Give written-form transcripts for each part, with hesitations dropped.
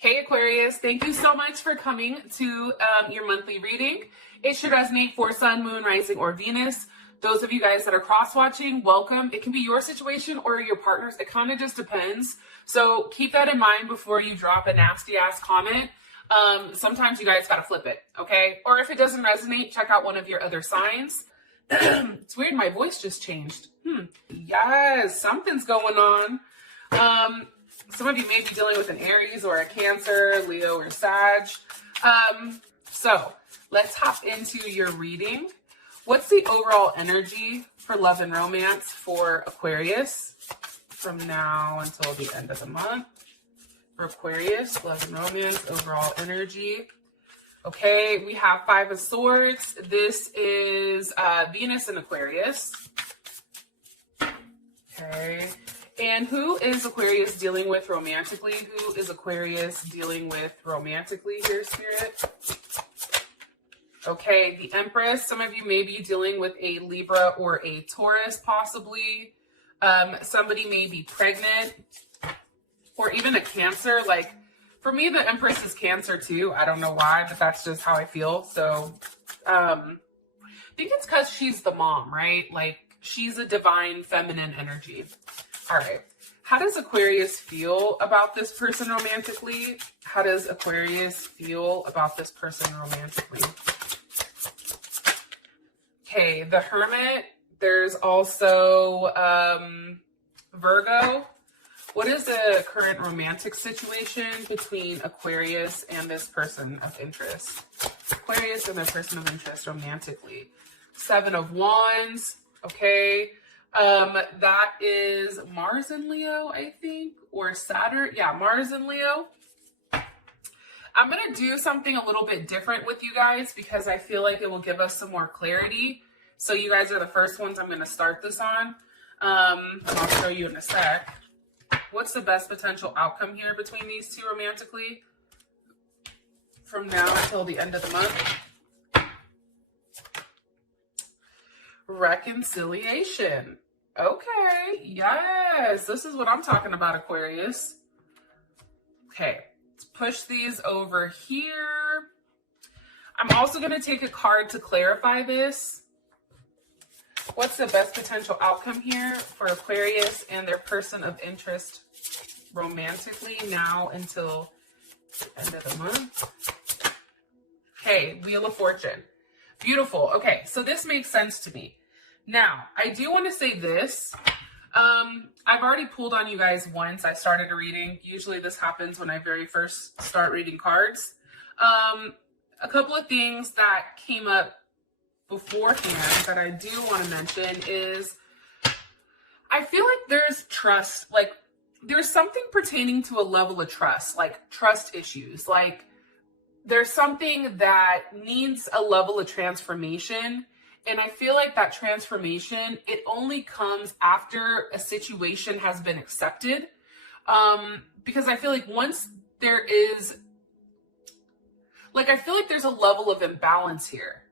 Hey Aquarius, thank you so much for coming to your monthly reading. It should resonate for Sun, Moon, Rising, or Venus. Those of you guys that are cross-watching, welcome. It can be your situation or your partner's. It kind of just depends. So keep that in mind before you drop a nasty-ass comment. Sometimes you guys got to flip it, okay? Or if it doesn't resonate, check out one of your other signs. It's weird, my voice just changed. Yes, something's going on. Some of you may be dealing with an Aries or a Cancer, Leo, or Sag. So let's hop into your reading. What's the overall energy for love and romance for Aquarius from now until the end of the month? For Aquarius, love and romance, overall energy. Okay, we have Five of Swords. This is Venus and Aquarius. Okay. And who is Aquarius dealing with romantically? Who is Aquarius dealing with romantically here, Spirit? Okay, the Empress. Some of you may be dealing with a Libra or a Taurus, possibly. Somebody may be pregnant or even a Cancer. Like, for me, the Empress is Cancer too. I don't know why, but that's just how I feel. So, I think it's because she's the mom, right? Like, she's a divine feminine energy. All right. How does Aquarius feel about this person romantically? How does Aquarius feel about this person romantically? Okay, the Hermit. There's also Virgo. What is the current romantic situation between Aquarius and this person of interest? Aquarius and their person of interest romantically. Seven of Wands. Okay. That is Mars and Leo, I think, or Saturn. Yeah, Mars and Leo. I'm going to do something a little bit different with you guys because I feel like it will give us some more clarity. So you guys are the first ones I'm going to start this on. And I'll show you in a sec. What's the best potential outcome here between these two romantically from now until the end of the month? Reconciliation. Okay, yes, this is what I'm talking about, Aquarius. Okay, let's push these over here. I'm also going to take a card to clarify this. What's the best potential outcome here for Aquarius and their person of interest romantically now until the end of the month? Okay, Wheel of Fortune. Beautiful. Okay, so this makes sense to me. Now, I do want to say this. I've already pulled on you guys once. I started a reading. Usually this happens when I very first start reading cards. A couple of things that came up beforehand that I do want to mention is I feel like there's trust. Like, there's something pertaining to a level of trust, like trust issues. Like, there's something that needs a level of transformation. And I feel like that transformation, it only comes after a situation has been accepted. Because I feel like once there is, like, I feel like there's a level of imbalance here.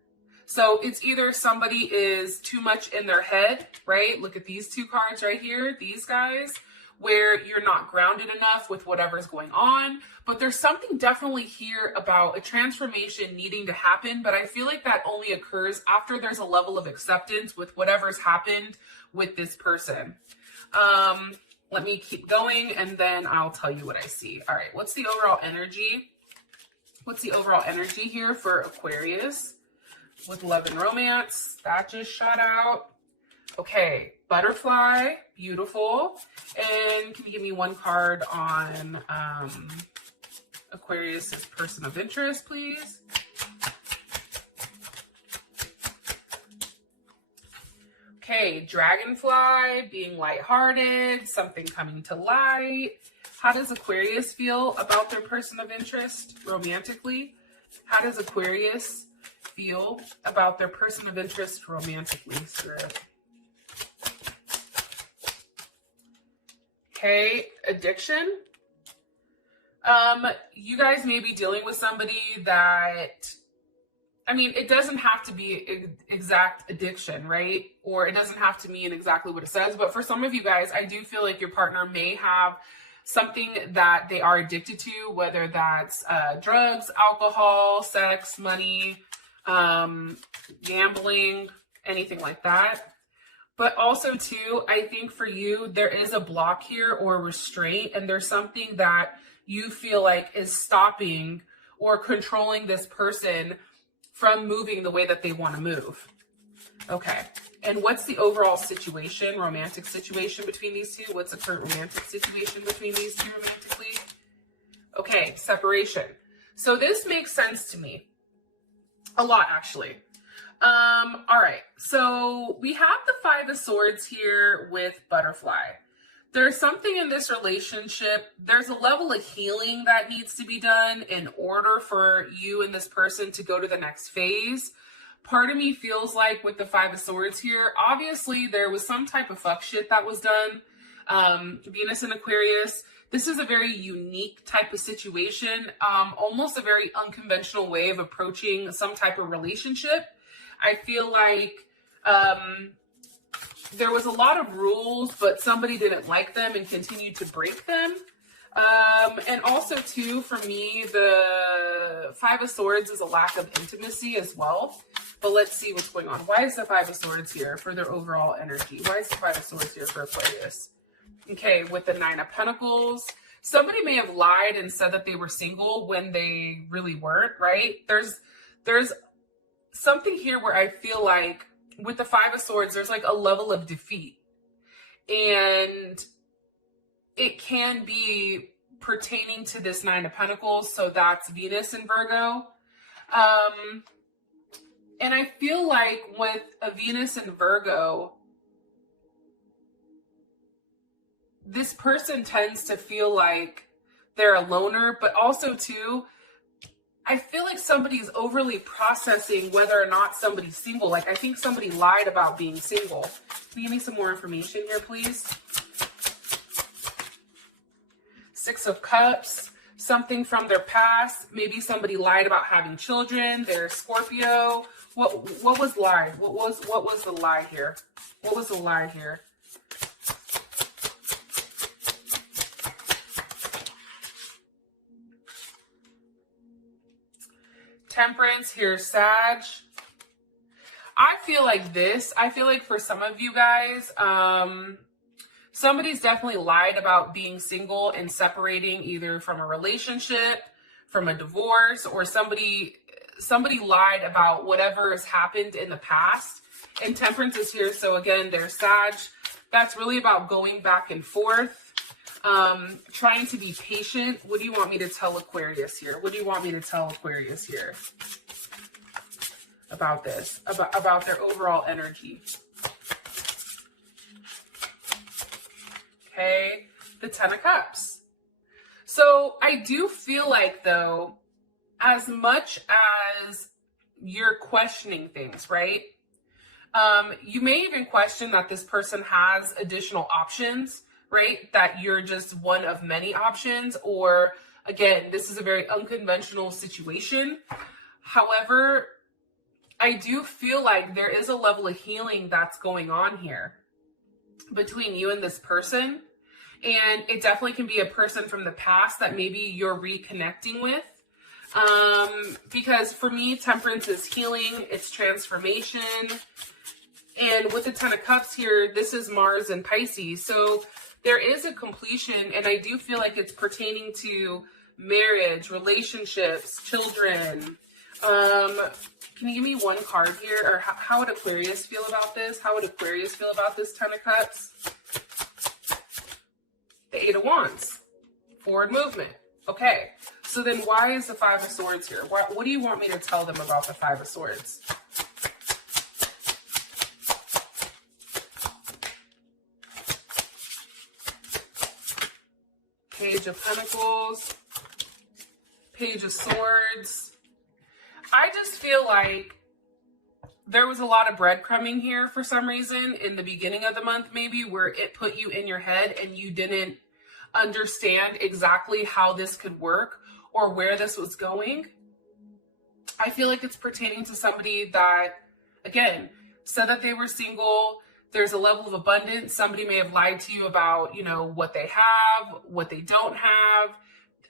So it's either somebody is too much in their head, right? Look at these two cards right here, these guys, where you're not grounded enough with whatever's going on. But there's something definitely here about a transformation needing to happen. But I feel like that only occurs after there's a level of acceptance with whatever's happened with this person. Let me keep going and then I'll tell you what I see. All right, what's the overall energy? What's the overall energy here for Aquarius with love and romance? That just shot out. Okay, Butterfly, beautiful. And can you give me one card on Aquarius's person of interest, please? Okay, Dragonfly, being lighthearted, something coming to light. How does Aquarius feel about their person of interest romantically? How does Aquarius feel about their person of interest romantically, Spirit? Okay, addiction. You guys may be dealing with somebody that, I mean, it doesn't have to be exact addiction, right? Or it doesn't have to mean exactly what it says. But for some of you guys, I do feel like your partner may have something that they are addicted to, whether that's drugs, alcohol, sex, money, gambling, anything like that. But also too, I think for you, there is a block here or restraint, and there's something that you feel like is stopping or controlling this person from moving the way that they want to move. Okay. And what's the overall situation, romantic situation between these two? What's the current romantic situation between these two romantically? Okay, separation. So this makes sense to me. A lot, actually. All right, so we have the Five of Swords here with Butterfly. There's something in this relationship. There's a level of healing that needs to be done in order for you and this person to go to the next phase. Part of me feels like with the Five of Swords here, obviously there was some type of fuck shit that was done. Venus and Aquarius. This is a very unique type of situation, almost a very unconventional way of approaching some type of relationship. I feel like there was a lot of rules, but somebody didn't like them and continued to break them. And also, too, for me, the Five of Swords is a lack of intimacy as well. But let's see what's going on. Why is the Five of Swords here for their overall energy? Why is the Five of Swords here for Aquarius? Okay, with the Nine of Pentacles. Somebody may have lied and said that they were single when they really weren't, right? There's something here where I feel like with the Five of Swords, there's like a level of defeat. And it can be pertaining to this Nine of Pentacles. So that's Venus and Virgo. And I feel like with a Venus and Virgo, this person tends to feel like they're a loner, but also too, I feel like somebody's overly processing whether or not somebody's single. Like, I think somebody lied about being single. Can you give me some more information here, please? Six of Cups, something from their past. Maybe somebody lied about having children. They're Scorpio. What was lied? What was the lie here? What was the lie here? Temperance, here's Sag. I feel like for some of you guys, somebody's definitely lied about being single and separating, either from a relationship, from a divorce, or somebody lied about whatever has happened in the past. And Temperance is here. So again, there's Sag. That's really about going back and forth. Trying to be patient. What do you want me to tell Aquarius here? What do you want me to tell Aquarius here about this, about their overall energy? Okay, the Ten of Cups. So I do feel like, though, as much as you're questioning things, right? You may even question that this person has additional options, right? That you're just one of many options, or again, this is a very unconventional situation. However, I do feel like there is a level of healing that's going on here between you and this person. And it definitely can be a person from the past that maybe you're reconnecting with. Because for me, Temperance is healing, it's transformation. And with the Ten of Cups here, this is Mars and Pisces. So there is a completion, and I do feel like it's pertaining to marriage, relationships, children. Can you give me one card here? Or how would Aquarius feel about this? How would Aquarius feel about this Ten of Cups? The Eight of Wands. Forward movement. Okay. So then why is the Five of Swords here? What do you want me to tell them about the Five of Swords? Page of Pentacles, Page of Swords. I just feel like there was a lot of breadcrumbing here for some reason in the beginning of the month, maybe, where it put you in your head and you didn't understand exactly how this could work or where this was going. I feel like it's pertaining to somebody that, again, said that they were single, There's a level of abundance. Somebody may have lied to you about, you know, what they have, what they don't have.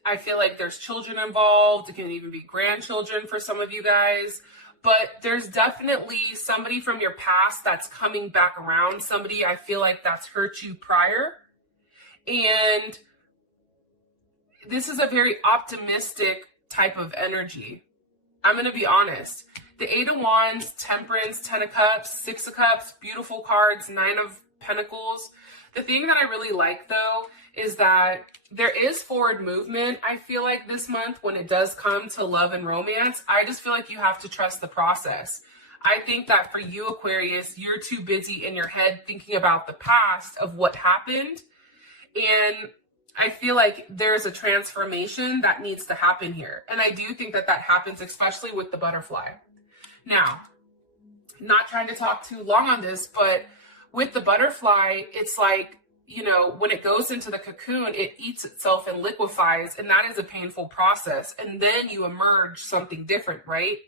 I feel like there's children involved. It can even be grandchildren for some of you guys. But there's definitely somebody from your past that's coming back around. Somebody I feel like that's hurt you prior. And this is a very optimistic type of energy. I'm going to be honest. The 8 of Wands, Temperance, 10 of Cups, 6 of Cups, beautiful cards, 9 of Pentacles. The thing that I really like, though, is that there is forward movement. I feel like this month, when it does come to love and romance, I just feel like you have to trust the process. I think that for you, Aquarius, you're too busy in your head thinking about the past of what happened. And I feel like there's a transformation that needs to happen here. And I do think that that happens, especially with the butterfly. Now, not trying to talk too long on this, but with the butterfly, it's like, you know, when it goes into the cocoon, it eats itself and liquefies, and that is a painful process. And then you emerge something different, right?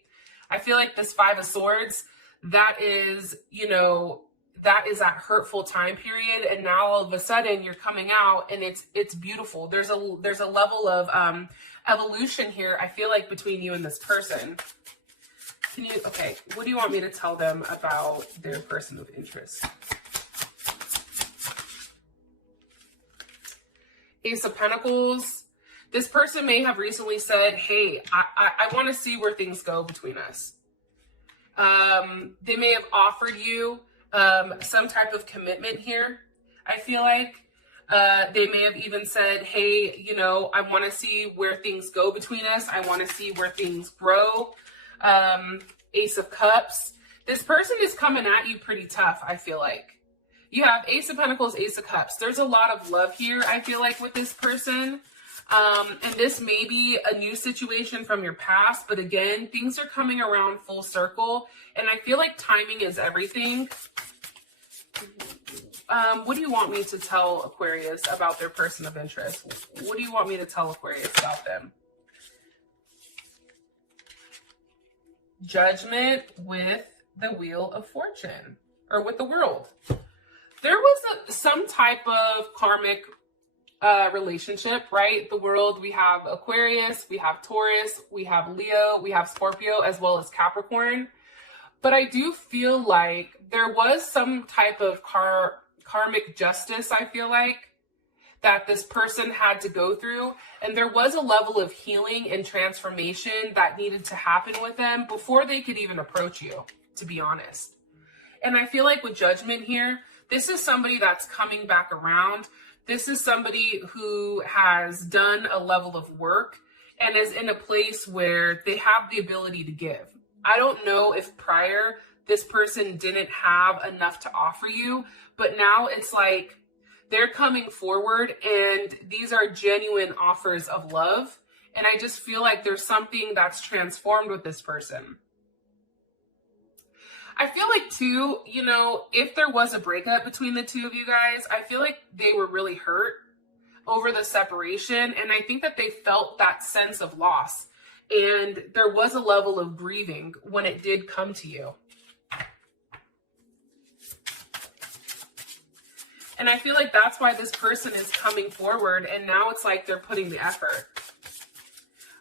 I feel like this 5 of Swords, that is, you know, that is that hurtful time period, and now all of a sudden you're coming out, and it's beautiful. There's a level of evolution here, I feel like, between you and this person. Okay, what do you want me to tell them about their person of interest? Ace of Pentacles. This person may have recently said, hey, I want to see where things go between us. They may have offered you some type of commitment here, I feel like. They may have even said, hey, you know, I want to see where things go between us. I want to see where things grow. Ace of Cups. This person is coming at you pretty tough, I feel like. You have Ace of Pentacles, Ace of Cups. There's a lot of love here, I feel like, with this person. And this may be a new situation from your past, but again, things are coming around full circle. And I feel like timing is everything. What do you want me to tell Aquarius about their person of interest? What do you want me to tell Aquarius about them? Judgment with the Wheel of Fortune, or with the World. There was some type of karmic relationship, right? The World, we have Aquarius, we have Taurus, we have Leo, we have Scorpio, as well as Capricorn. But I do feel like there was some type of karmic justice, I feel like, that this person had to go through. And there was a level of healing and transformation that needed to happen with them before they could even approach you, to be honest. And I feel like with Judgment here, this is somebody that's coming back around. This is somebody who has done a level of work and is in a place where they have the ability to give. I don't know if prior this person didn't have enough to offer you, but now it's like they're coming forward and these are genuine offers of love. And I just feel like there's something that's transformed with this person. I feel like too, you know, if there was a breakup between the two of you guys, I feel like they were really hurt over the separation. And I think that they felt that sense of loss. And there was a level of grieving when it did come to you. And I feel like that's why this person is coming forward. And now it's like they're putting the effort.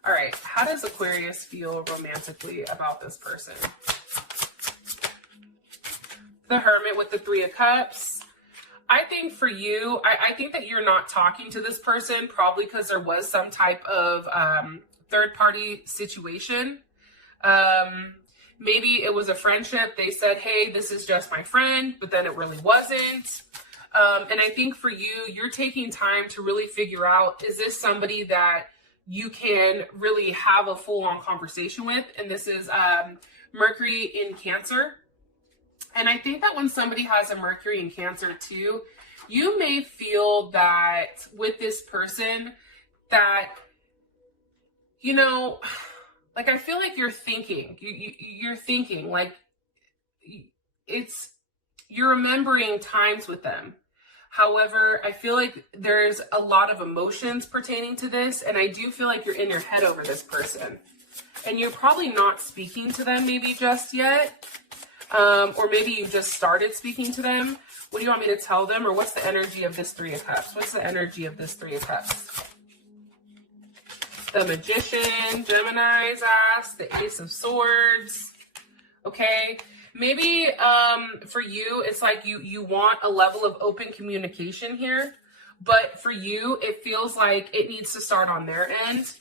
All right. How does Aquarius feel romantically about this person? The Hermit with the 3 of Cups. I think for you, I think that you're not talking to this person probably because there was some type of third-party situation. Maybe it was a friendship. They said, hey, this is just my friend, but then it really wasn't. And I think for you, you're taking time to really figure out, is this somebody that you can really have a full-on conversation with? And this is Mercury in Cancer. And I think that when somebody has a Mercury in Cancer too, you may feel that with this person that, you know, like I feel like you're thinking, you're thinking like you're remembering times with them. However, I feel like there's a lot of emotions pertaining to this. And I do feel like you're in your head over this person. And you're probably not speaking to them maybe just yet. Or maybe you just started speaking to them. What do you want me to tell them? Or what's the energy of this Three of Cups? What's the energy of this Three of Cups? The Magician, Gemini's ass, the Ace of Swords. Okay. Maybe for you, it's like you want a level of open communication here. But for you, it feels like it needs to start on their end.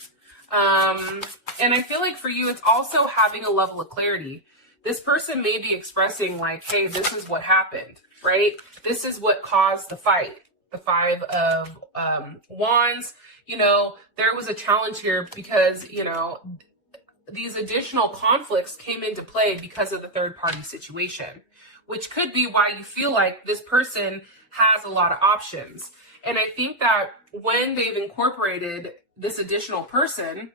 And I feel like for you, it's also having a level of clarity. This person may be expressing like, hey, this is what happened, right? This is what caused the fight. The Five of Wands, you know, there was a challenge here because, you know, these additional conflicts came into play because of the third party situation, which could be why you feel like this person has a lot of options. And I think that when they've incorporated this additional person,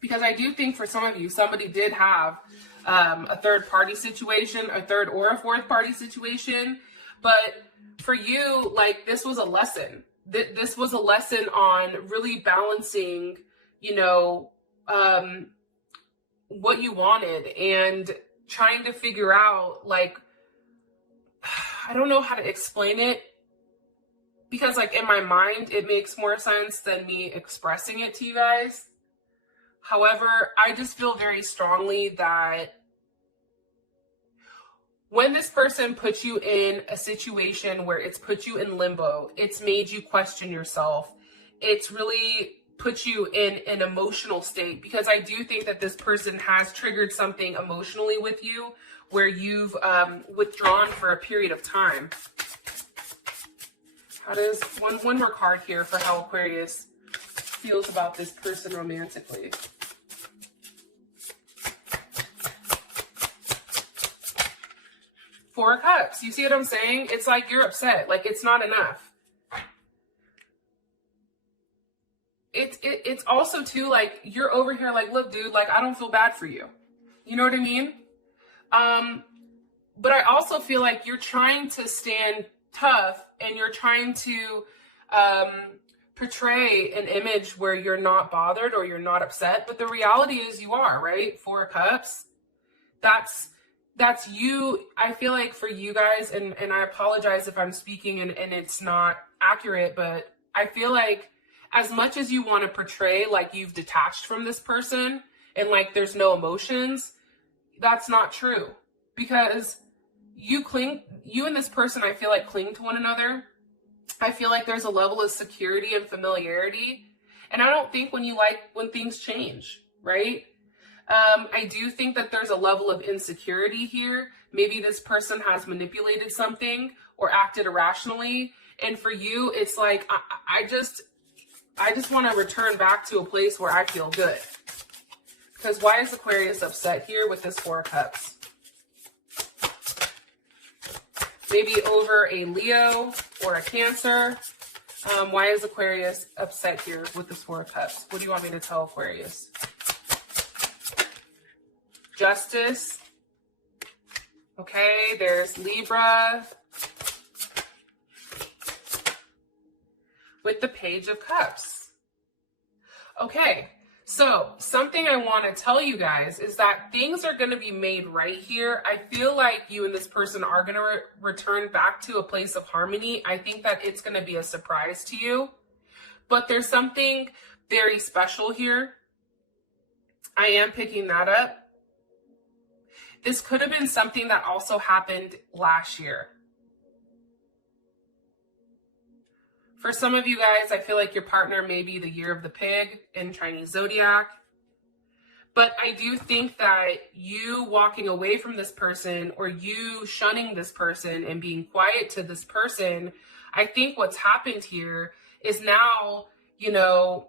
because I do think for some of you, somebody did have a third party situation, a third or a fourth party situation. But for you, like, this was a lesson. This was a lesson on really balancing, you know, what you wanted and trying to figure out, like, I don't know how to explain it. Because, like, in my mind, it makes more sense than me expressing it to you guys. However, I just feel very strongly that when this person puts you in a situation where it's put you in limbo, it's made you question yourself, it's really put you in an emotional state. Because I do think that this person has triggered something emotionally with you where you've withdrawn for a period of time. How does one more card here for how Aquarius feels about this person romantically? Four of Cups. You see what I'm saying? It's like you're upset. Like, it's not enough. It's also too, like, you're over here like, look, dude, like, I don't feel bad for you. You know what I mean? But I also feel like you're trying to stand tough and you're trying to portray an image where you're not bothered or you're not upset. But the reality is you are, right? Four of Cups. That's you. I feel like for you guys, and I apologize if I'm speaking and it's not accurate, but I feel like as much as you want to portray like you've detached from this person and like there's no emotions, that's not true. Because you and this person, I feel like, cling to one another. I feel like there's a level of security and familiarity. And I don't think when things change, right? I do think that there's a level of insecurity here. Maybe this person has manipulated something or acted irrationally. And for you, it's like, I just want to return back to a place where I feel good. Because why is Aquarius upset here with this Four of Cups? Maybe over a Leo or a Cancer. Why is Aquarius upset here with this Four of Cups? What do you want me to tell Aquarius? Justice. Okay, there's Libra. With the Page of Cups. Okay, so something I want to tell you guys is that things are going to be made right here. I feel like you and this person are going to return back to a place of harmony. I think that it's going to be a surprise to you. But there's something very special here. I am picking that up. This could have been something that also happened last year. For some of you guys, I feel like your partner may be the year of the pig in Chinese zodiac. But I do think that you walking away from this person or you shunning this person and being quiet to this person, I think what's happened here is now, you know,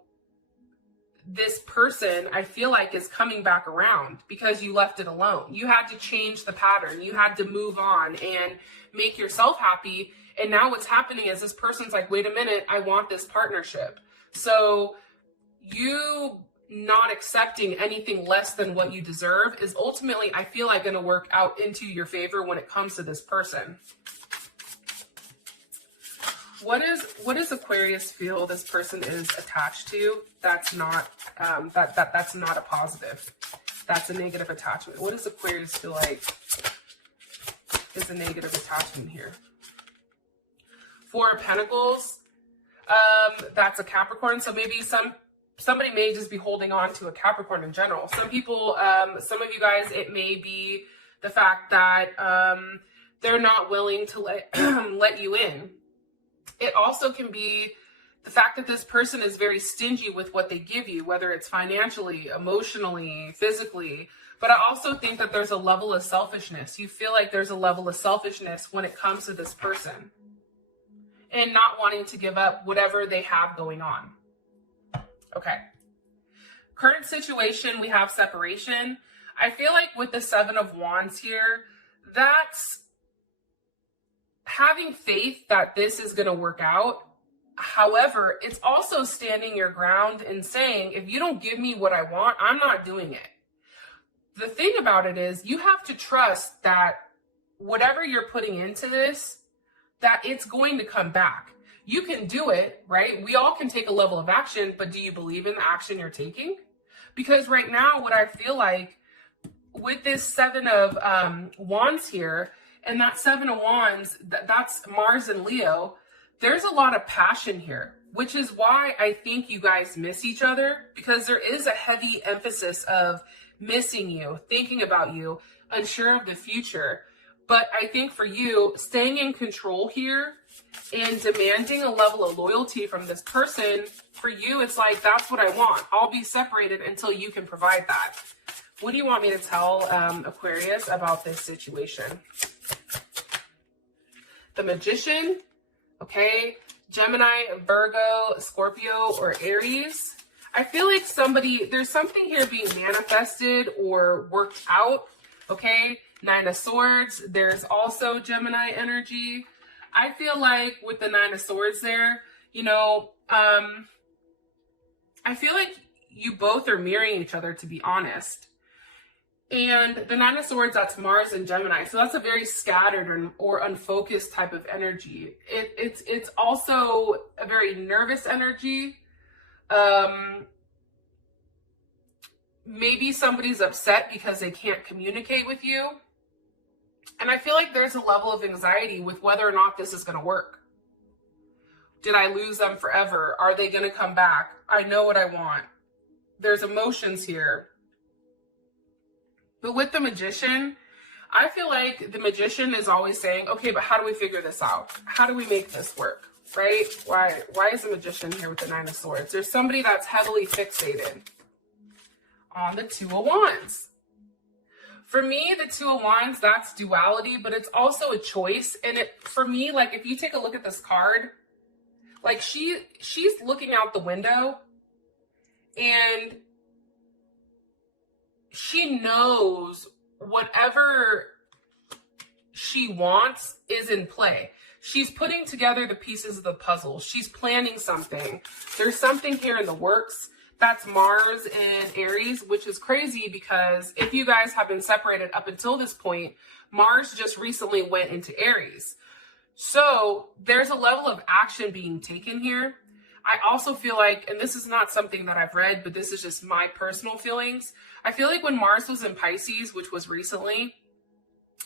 this person, I feel like, is coming back around because you left it alone. You had to change the pattern. You had to move on and make yourself happy. And now what's happening is this person's like, wait a minute, I want this partnership. So you not accepting anything less than what you deserve is ultimately, I feel like, going to work out into your favor when it comes to this person. What does Aquarius feel this person is attached to? That's not that's not a positive. That's a negative attachment. What does Aquarius feel like is a negative attachment here? Four of Pentacles, that's a Capricorn. So maybe somebody may just be holding on to a Capricorn in general. Some people, some of you guys, it may be the fact that they're not willing to let you in. It also can be the fact that this person is very stingy with what they give you, whether it's financially, emotionally, physically. But I also think that there's a level of selfishness. You feel like there's a level of selfishness when it comes to this person and not wanting to give up whatever they have going on. Okay. Current situation, we have separation. I feel like with the Seven of Wands here, that's having faith that this is going to work out. However, it's also standing your ground and saying, if you don't give me what I want, I'm not doing it. The thing about it is you have to trust that whatever you're putting into this, that it's going to come back. You can do it, right? We all can take a level of action, but do you believe in the action you're taking? Because right now, what I feel like with this Seven of Wands here, and that Seven of Wands, that's Mars and Leo, there's a lot of passion here, which is why I think you guys miss each other, because there is a heavy emphasis of missing you, thinking about you, unsure of the future. But I think for you, staying in control here and demanding a level of loyalty from this person, for you, it's like, that's what I want. I'll be separated until you can provide that. What do you want me to tell Aquarius about this situation? The Magician, okay, Gemini, Virgo, Scorpio, or Aries. I feel like there's something here being manifested or worked out, okay? Nine of Swords, there's also Gemini energy. I feel like with the Nine of Swords there, you know, I feel like you both are mirroring each other, to be honest. And the Nine of Swords, that's Mars and Gemini. So that's a very scattered or unfocused type of energy. It's also a very nervous energy. Maybe somebody's upset because they can't communicate with you. And I feel like there's a level of anxiety with whether or not this is going to work. Did I lose them forever? Are they going to come back? I know what I want. There's emotions here. But with the Magician, I feel like the Magician is always saying, okay, but how do we figure this out? How do we make this work, right? Why is the Magician here with the Nine of Swords? There's somebody that's heavily fixated on the Two of Wands. For me, the Two of Wands, that's duality, but it's also a choice. And for me, like, if you take a look at this card, like she's looking out the window and she knows whatever she wants is in play. She's putting together the pieces of the puzzle. She's planning something. There's something here in the works. That's Mars and Aries, which is crazy because if you guys have been separated up until this point, Mars just recently went into Aries. So there's a level of action being taken here. I also feel like, and this is not something that I've read, but this is just my personal feelings. I feel like when Mars was in Pisces, which was recently,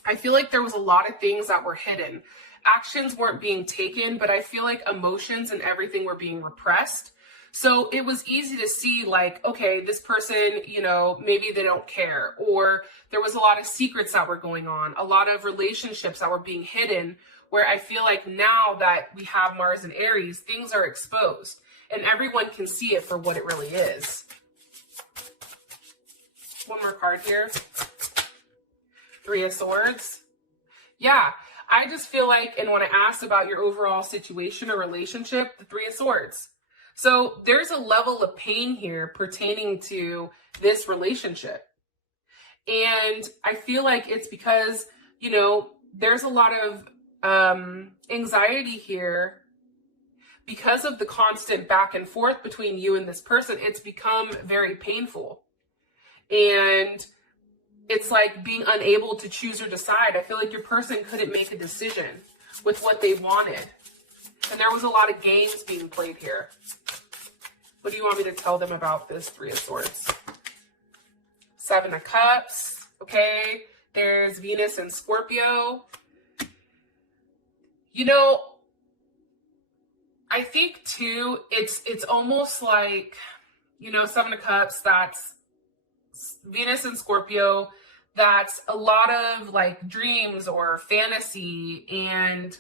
I feel like there was a lot of things that were hidden. Actions weren't being taken, but I feel like emotions and everything were being repressed. So it was easy to see like, okay, this person, you know, maybe they don't care, or there was a lot of secrets that were going on, a lot of relationships that were being hidden, where I feel like now that we have Mars and Aries, things are exposed and everyone can see it for what it really is. One more card here. Three of Swords. Yeah, I just feel like, and when I asked about your overall situation or relationship, the Three of Swords. So there's a level of pain here pertaining to this relationship. And I feel like it's because, you know, there's a lot of anxiety here because of the constant back and forth between you and this person. It's become very painful. And it's like being unable to choose or decide. I feel like your person couldn't make a decision with what they wanted. And there was a lot of games being played here. What do you want me to tell them about this Three of Swords? Seven of Cups. Okay. There's Venus and Scorpio. You know, I think too, it's almost like, you know, Seven of Cups, that's Venus and Scorpio. That's a lot of like dreams or fantasy and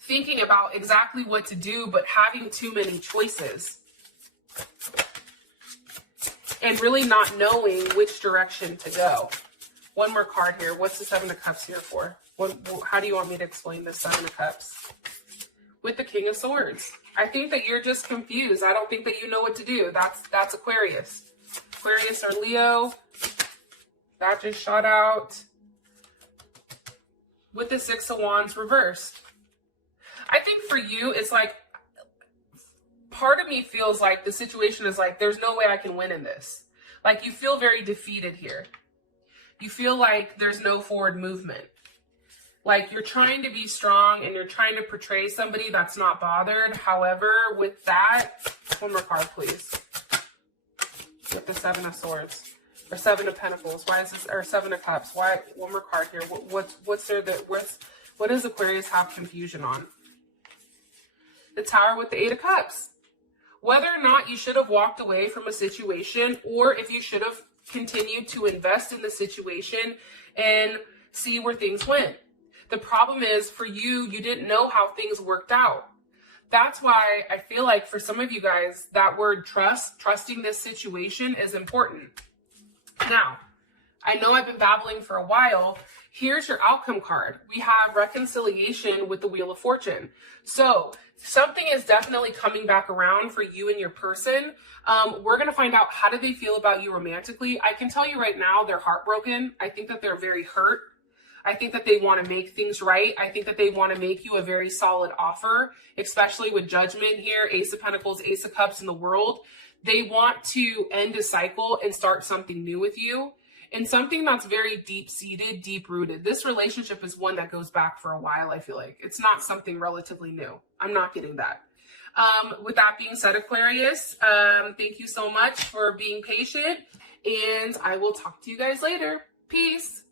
thinking about exactly what to do, but having too many choices and really not knowing which direction to go. One more card here. What's the Seven of Cups here for? How do you want me to explain this Seven of Cups? With the King of Swords. I think that you're just confused. I don't think that you know what to do. That's Aquarius. Aquarius or Leo. That just shot out. With the Six of Wands reversed. I think for you, it's like, part of me feels like the situation is like, there's no way I can win in this. Like, you feel very defeated here. You feel like there's no forward movement. Like, you're trying to be strong and you're trying to portray somebody that's not bothered. However, with that, one more card, please. With the Seven of Swords. Or Seven of Pentacles. Why is this, or Seven of Cups? Why, one more card here. What's there that, what does Aquarius have confusion on? The Tower with the Eight of Cups. Whether or not you should have walked away from a situation, or if you should have continued to invest in the situation and see where things went. The problem is, for you, you didn't know how things worked out. That's why I feel like for some of you guys, that word trust, trusting this situation is important. Now, I know I've been babbling for a while. Here's your outcome card. We have reconciliation with the Wheel of Fortune. So something is definitely coming back around for you and your person. We're going to find out, how do they feel about you romantically? I can tell you right now, they're heartbroken. I think that they're very hurt. I think that they want to make things right. I think that they want to make you a very solid offer, especially with Judgment here, Ace of Pentacles, Ace of Cups in the world. They want to end a cycle and start something new with you, and something that's very deep-seated, deep-rooted. This relationship is one that goes back for a while, I feel like. It's not something relatively new. I'm not getting that. With that being said, Aquarius, thank you so much for being patient, and I will talk to you guys later. Peace.